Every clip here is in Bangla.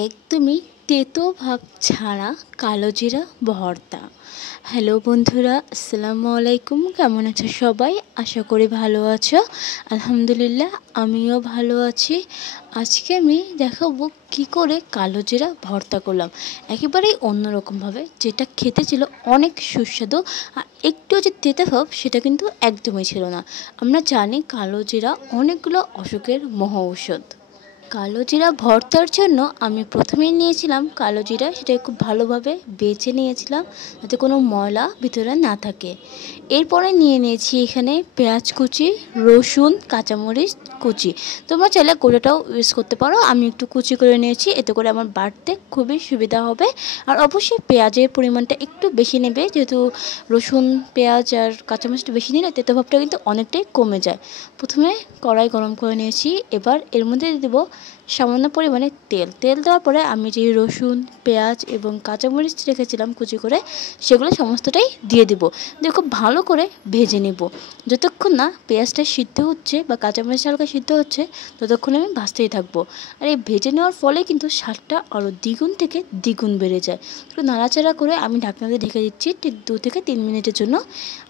একদমই তেতো ভাব ছাড়া কালোজিরা ভর্তা। হ্যালো বন্ধুরা, আসসালামু আলাইকুম। কেমন আছো সবাই? আশা করি ভালো আছো। আলহামদুলিল্লাহ, আমিও ভালো আছি। আজকে আমি দেখাবো কি করে কালোজিরা ভর্তা করলাম, একেবারেই অন্যরকমভাবে, যেটা খেতে ছিল অনেক সুস্বাদু। আর একটু যে তেতো ভাব সেটা কিন্তু একদমই ছিল না। আমরা জানি কালোজিরা অনেকগুলো অসুখের মহা ঔষধ। কালোজিরা ভর্তার জন্য আমি প্রথমেই নিয়েছিলাম কালোজিরা, সেটা খুব ভালোভাবে বেছে নিয়েছিলাম যাতে কোনো ময়লা ভিতরে না থাকে। এরপরে নিয়ে নিয়েছি এখানে পেঁয়াজ কুচি, রসুন, কাঁচামরিচ কুচি। তোমরা চাইলে গোটাটাও ইউজ করতে পারো, আমি একটু কুচি করে নিয়েছি, এতে করে আমার বাটতে খুবই সুবিধা হবে। আর অবশ্যই পেঁয়াজের পরিমাণটা একটু বেশি নেবে, যেহেতু রসুন, পেঁয়াজ আর কাঁচামরিচটা বেশি নিলে তেতো ভাবটা কিন্তু অনেকটাই কমে যায়। প্রথমে কড়াই গরম করে নিয়েছি, এবার এর মধ্যে দিয়ে দেবো সামান্য পরিমাণে তেল দেওয়ার পরে আমি যে রসুন, পেঁয়াজ এবং কাঁচামরিচ রেখেছিলাম কুচি করে, সেগুলো সমস্তটাই দিয়ে দিব। দিয়ে খুব ভালো করে ভেজে নেব। যতক্ষণ না পেঁয়াজটা সিদ্ধ হচ্ছে বা কাঁচামরিচটা হালকা সিদ্ধ হচ্ছে, ততক্ষণ আমি ভাজতেই থাকবো। আর এই ভেজে নেওয়ার ফলে কিন্তু স্বাদটা আরও দ্বিগুণ থেকে দ্বিগুণ বেড়ে যায়। একটু নাড়াচাড়া করে আমি ঢাকনা দিয়ে ঢেকে দিচ্ছি ঠিক 2 থেকে 3 মিনিটের জন্য।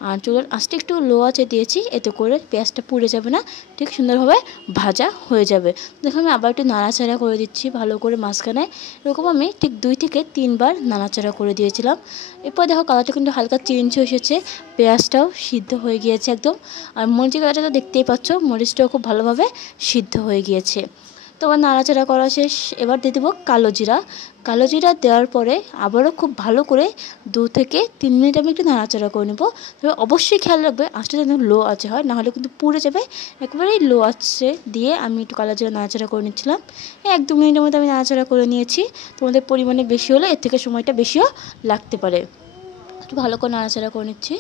আর চুলার আঁচটা একটু লো আঁচে দিয়েছি, এতে করে পেঁয়াজটা পুড়ে যাবে না, ঠিক সুন্দরভাবে ভাজা হয়ে যাবে। দেখো আমি আবার একটু নাড়াচাড়া করে দিচ্ছি ভালো করে মাঝখানে। এরকম আমি ঠিক 2 থেকে 3 বার নাড়াচাড়া করে দিয়েছিলাম। এরপর দেখো কালারটা কিন্তু হালকা চেঞ্জ হয়ে এসেছে, পেঁয়াজটাও সিদ্ধ হয়ে গিয়েছে একদম। আর মরিচের কালারটা তো দেখতেই পাচ্ছ, মরিচটাও খুব ভালোভাবে সিদ্ধ হয়ে গিয়েছে। তো আমার নাড়াচাড়া করা শেষ। এবার দিয়ে দেবো কালো জিরা দেওয়ার পরে আবারও খুব ভালো করে 2 থেকে 3 মিনিট আমি একটু নাড়াচাড়া করে নেব। তবে অবশ্যই খেয়াল রাখবে আঁচটা যেন লো আঁচে হয়, নাহলে কিন্তু পুড়ে যাবে। একেবারেই লো আঁচে দিয়ে আমি একটু কালো জিরা নাড়াচাড়া করে নিচ্ছিলাম। 1-2 মিনিটের মধ্যে আমি নাড়াচাড়া করে নিয়েছি। তোমাদের পরিমাণে বেশি হলে এর থেকে সময়টা বেশিও লাগতে পারে। একটু ভালো করে নাড়াচাড়া করে নিচ্ছি।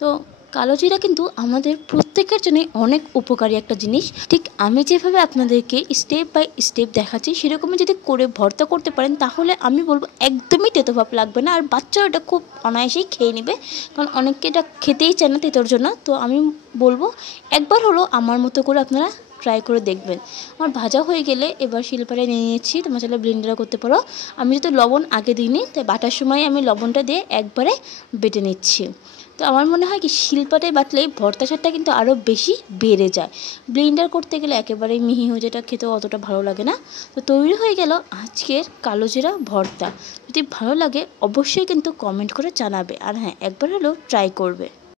তো কালোজিরা কিন্তু আমাদের প্রত্যেকের জন্যই অনেক উপকারী একটা জিনিস। ঠিক আমি যেভাবে আপনাদেরকে স্টেপ বাই স্টেপ দেখাচ্ছি, সেরকমই যদি করে ভর্তা করতে পারেন, তাহলে আমি বলবো একদমই তেতো ভাব লাগবে না। আর বাচ্চারা এটা খুব অনায়াসেই খেয়ে নেবে, কারণ অনেকে এটা খেতেই চায় না তেতোর জন্য। তো আমি বলবো একবার হলো আমার মতো করে আপনারা ট্রাই করে দেখবেন। আমার ভাজা হয়ে গেলে এবার শিলপাটায় নিয়ে নিয়েছি, তোমরা চাইলে ব্লেন্ডার করতে পারো। আমি যেহেতু লবণ আগে দিইনি, তাই বাটার সময় আমি লবণটা দিয়ে একবারে বেটে নিচ্ছি। তো আমার মনে হয় কি শিলপাটায় বাটলে ভর্তা স্বাদটা কিন্তু আরও বেশি বেড়ে যায়। ব্লেন্ডার করতে গেলে একেবারেই মিহি হয়ে, যেটা খেতেও অতটা ভালো লাগে না। তো তৈরি হয়ে গেল আজকের কালোজিরা ভর্তা। যদি ভালো লাগে অবশ্যই কিন্তু কমেন্ট করে জানাবে। আর হ্যাঁ, একবার হলেও ট্রাই করবে।